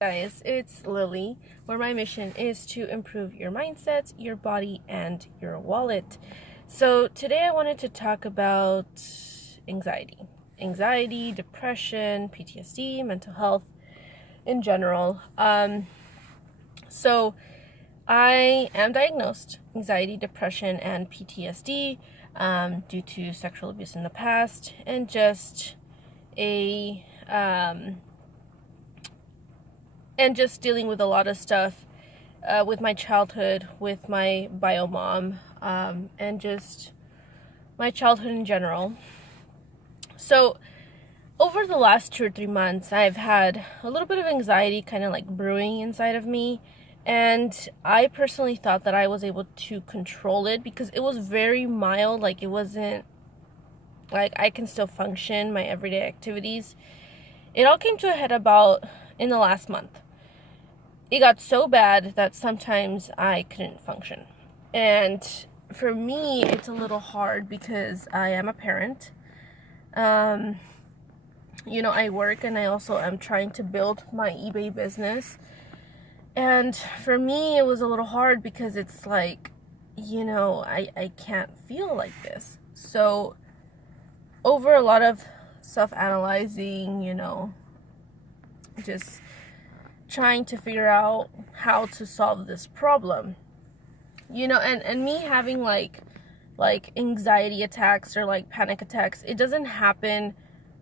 Guys, it's Lily, where my mission is to improve your mindset, your body, and your wallet. So today I wanted to talk about anxiety, depression, PTSD, mental health in general. So I am diagnosed anxiety, depression, and PTSD due to sexual abuse in the past, and just a and just dealing with a lot of stuff with my childhood, with my bio mom, and just my childhood in general. So over the last 2 or 3 months, I've had a little bit of anxiety kind of like brewing inside of me. And I personally thought that I was able to control it because it was very mild. Like, it wasn't like I can still function my everyday activities. It all came to a head about in the last month. It got so bad that sometimes I couldn't function. And for me, it's a little hard because I am a parent. I work, and I also am trying to build my eBay business. And for me, it was a little hard because it's like, I can't feel like this. So over a lot of self-analyzing, just trying to figure out how to solve this problem, and me having like anxiety attacks or like panic attacks, it doesn't happen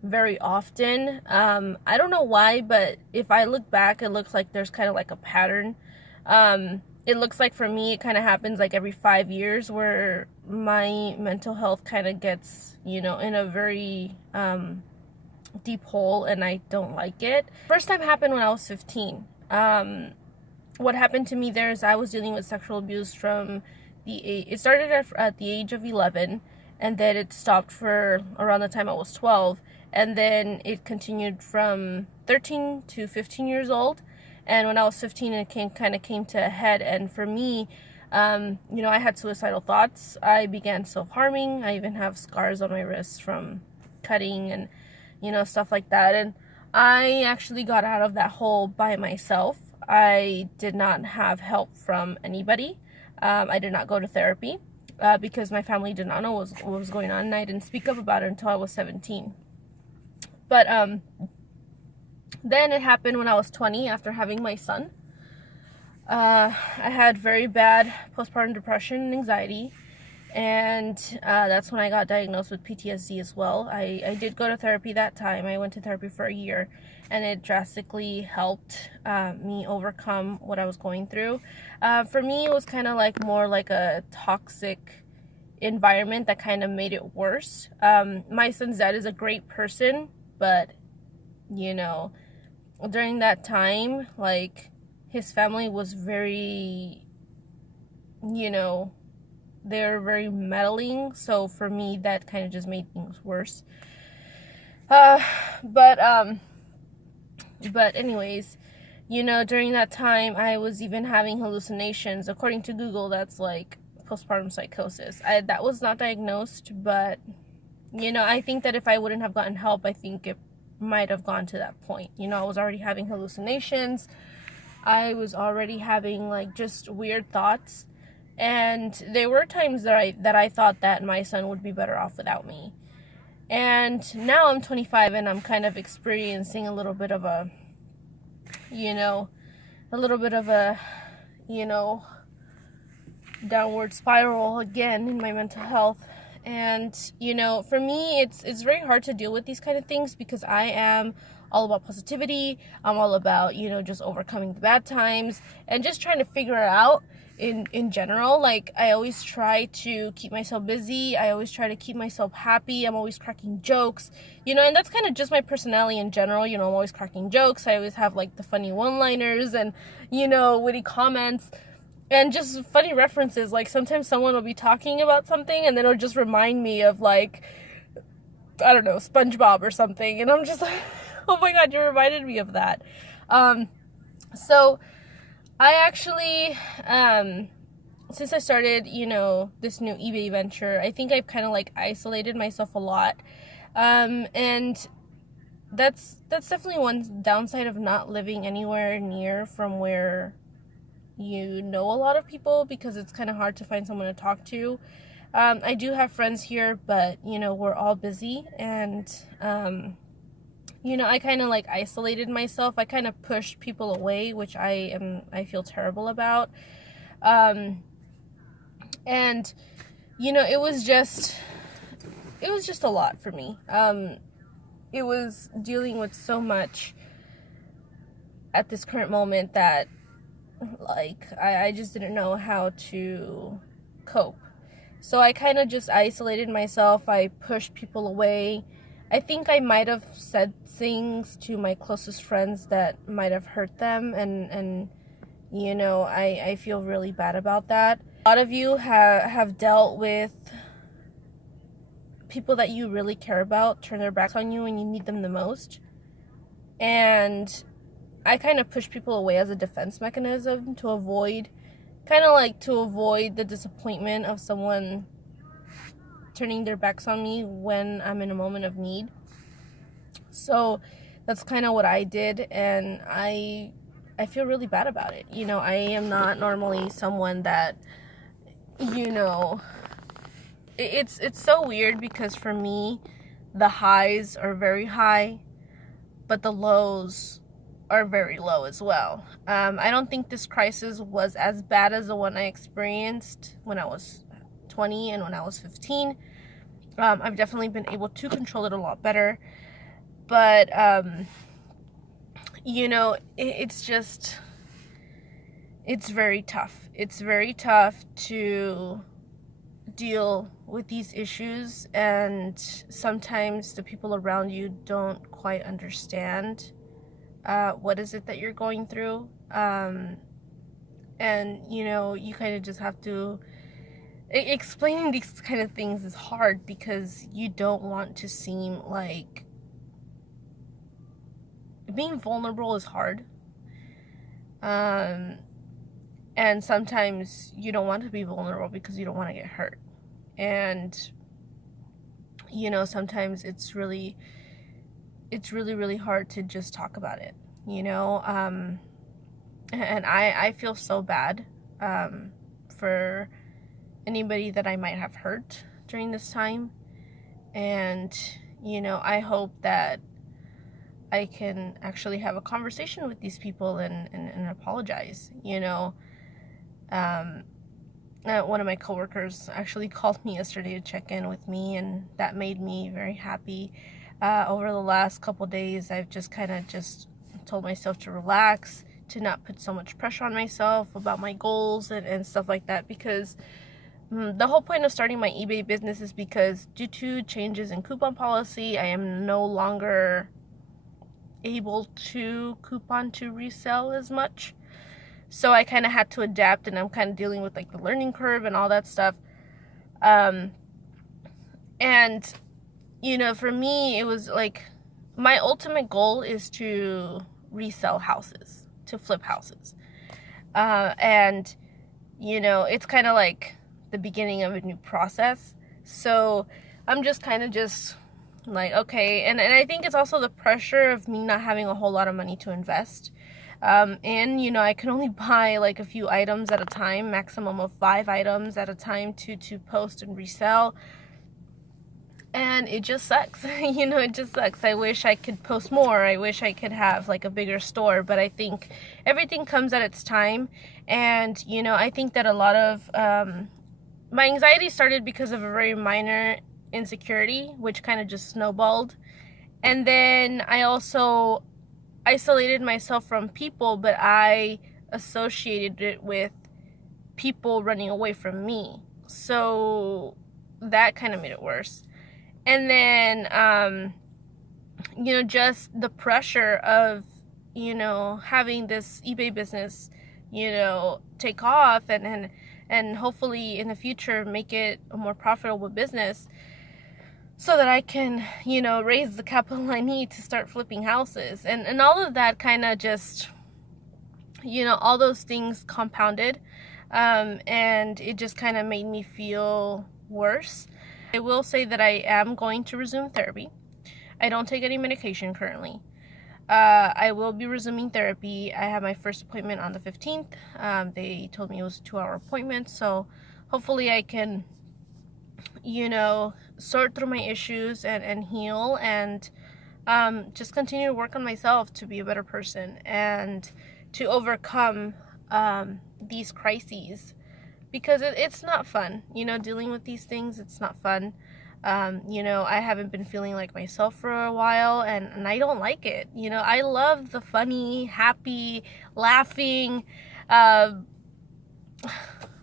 very often. I don't know why, but if I look back, it looks like there's kind of like a pattern. It looks like for me, it kind of happens like every 5 years where my mental health kind of gets, in a very deep hole, and I don't like it. First time happened when I was 15. What happened to me there is I was dealing with sexual abuse from it started at the age of 11, and then it stopped for around the time I was 12, and then it continued from 13 to 15 years old. And when I was 15, it came to a head. And for me, I had suicidal thoughts. I began self-harming. I even have scars on my wrists from cutting and stuff like that. And I actually got out of that hole by myself. I did not have help from anybody. I did not go to therapy because my family did not know what was going on, and I didn't speak up about it until I was 17. But then it happened when I was 20, after having my son. I had very bad postpartum depression and anxiety, and that's when I got diagnosed with PTSD as well. I did go to therapy that time. I went to therapy for a year, and it drastically helped me overcome what I was going through. For me, it was kind of like more like a toxic environment that kind of made it worse. My son's dad is a great person, but during that time, like, his family was very, they're very meddling. So for me, that kind of just made things worse. But anyways, during that time, I was even having hallucinations. According to Google, that's like postpartum psychosis. That was not diagnosed, but I think that if I wouldn't have gotten help, I think it might have gone to that point. I was already having hallucinations. I was already having like just weird thoughts, and there were times that I thought that my son would be better off without me. And now I'm 25, and I'm kind of experiencing a little bit of a downward spiral again in my mental health. And for me, it's very hard to deal with these kind of things because I am all about positivity. I'm all about just overcoming the bad times and just trying to figure it out in general. Like, I always try to keep myself busy. I always try to keep myself happy. I'm always cracking jokes, and that's kind of just my personality in general. I'm always cracking jokes. I always have like the funny one-liners and witty comments. And just funny references. Like, sometimes someone will be talking about something, and then it'll just remind me of, like, I don't know, SpongeBob or something. And I'm just like, oh my God, you reminded me of that. So I actually, since I started, this new eBay venture, I think I've kind of like isolated myself a lot. And that's definitely one downside of not living anywhere near from where you know a lot of people, because it's kind of hard to find someone to talk to. I do have friends here, but we're all busy, and I kind of like isolated myself. I kind of pushed people away, which I feel terrible about. And it was just a lot for me. It was dealing with so much at this current moment that like I just didn't know how to cope. So I kind of just isolated myself. I pushed people away. I think I might have said things to my closest friends that might have hurt them, and I feel really bad about that. A lot of you have dealt with people that you really care about turn their backs on you when you need them the most. And I kind of push people away as a defense mechanism to avoid the disappointment of someone turning their backs on me when I'm in a moment of need. So that's kind of what I did, and I feel really bad about it. I am not normally someone that, it's so weird, because for me, the highs are very high, but the lows are very low as well. I don't think this crisis was as bad as the one I experienced when I was 20 and when I was 15. I've definitely been able to control it a lot better, but it's very tough. It's very tough to deal with these issues, and sometimes the people around you don't quite understand what is it that you're going through, and you kind of just have to explaining these kind of things is hard, because you don't want to seem like being vulnerable is hard, and sometimes you don't want to be vulnerable because you don't want to get hurt, and sometimes it's really hard to just talk about it, and I feel so bad for anybody that I might have hurt during this time, and I hope that I can actually have a conversation with these people and apologize. One of my coworkers actually called me yesterday to check in with me, and that made me very happy. Over the last couple days, I've just kind of told myself to relax, to not put so much pressure on myself about my goals and stuff like that, because the whole point of starting my eBay business is because due to changes in coupon policy, I am no longer able to coupon to resell as much. So I kind of had to adapt, and I'm kind of dealing with like the learning curve and all that stuff. And for me, it was like my ultimate goal is to resell houses, to flip houses. And it's kind of like the beginning of a new process. So I'm just kind of like, okay. And I think it's also the pressure of me not having a whole lot of money to invest. And I can only buy like a few items at a time, maximum of 5 items at a time to post and resell. And it just sucks. It just sucks. I wish I could post more. I wish I could have like a bigger store, but I think everything comes at its time. And I think that a lot of my anxiety started because of a very minor insecurity, which kind of just snowballed. And then I also isolated myself from people, but I associated it with people running away from me. So that kind of made it worse. And then, just the pressure of, having this eBay business, take off and hopefully in the future make it a more profitable business, so that I can, raise the capital I need to start flipping houses. And all of that kind of just, all those things compounded. And it just kind of made me feel worse. I will say that I am going to resume therapy. I don't take any medication currently. I will be resuming therapy. I have my first appointment on the 15th. They told me it was a 2-hour appointment, so hopefully I can, sort through my issues and heal, and just continue to work on myself to be a better person and to overcome these crises, because it's not fun, dealing with these things. It's not fun. I haven't been feeling like myself for a while, and I don't like it. I love the funny, happy, laughing,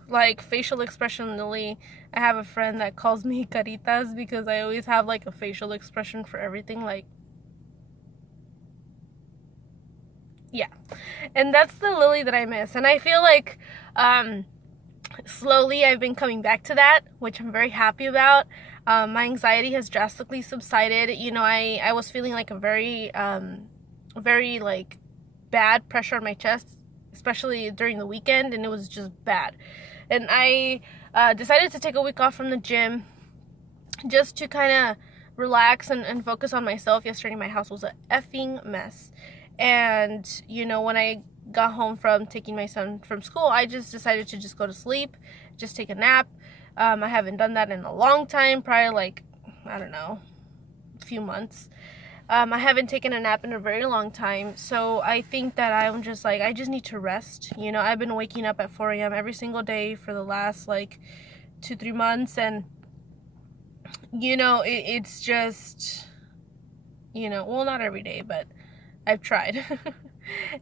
like facial expression. Lily, I have a friend that calls me caritas because I always have like a facial expression for everything, like, yeah. And that's the Lily that I miss, and I feel like slowly I've been coming back to that, which I'm very happy about. My anxiety has drastically subsided. I was feeling like a very like bad pressure on my chest, especially during the weekend, and it was just bad. And I decided to take a week off from the gym just to kind of relax and focus on myself. Yesterday my house was a effing mess, and when I got home from taking my son from school, I just decided to just go to sleep, just take a nap. I haven't done that in a long time, probably like, I don't know, a few months. I haven't taken a nap in a very long time, so I think that I'm just like, I just need to rest. I've been waking up at 4 a.m. every single day for the last like 2-3 months, and it's just, well, not every day, but I've tried.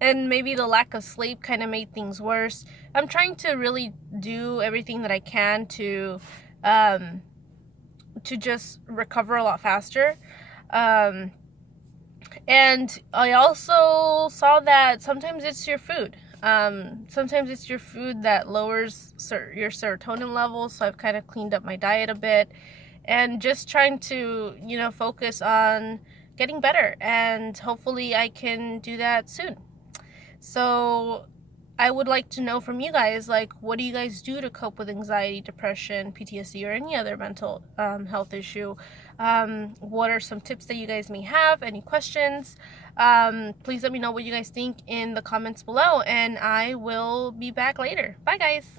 And maybe the lack of sleep kind of made things worse. I'm trying to really do everything that I can to just recover a lot faster. And I also saw that sometimes it's your food. Sometimes it's your food that lowers your serotonin levels. So I've kind of cleaned up my diet a bit, and just trying to, focus on getting better, and hopefully I can do that soon. So I would like to know from you guys, like, what do you guys do to cope with anxiety, depression, PTSD, or any other mental health issue? What are some tips that you guys may have? Any questions? Please let me know what you guys think in the comments below, and I will be back later. Bye, guys.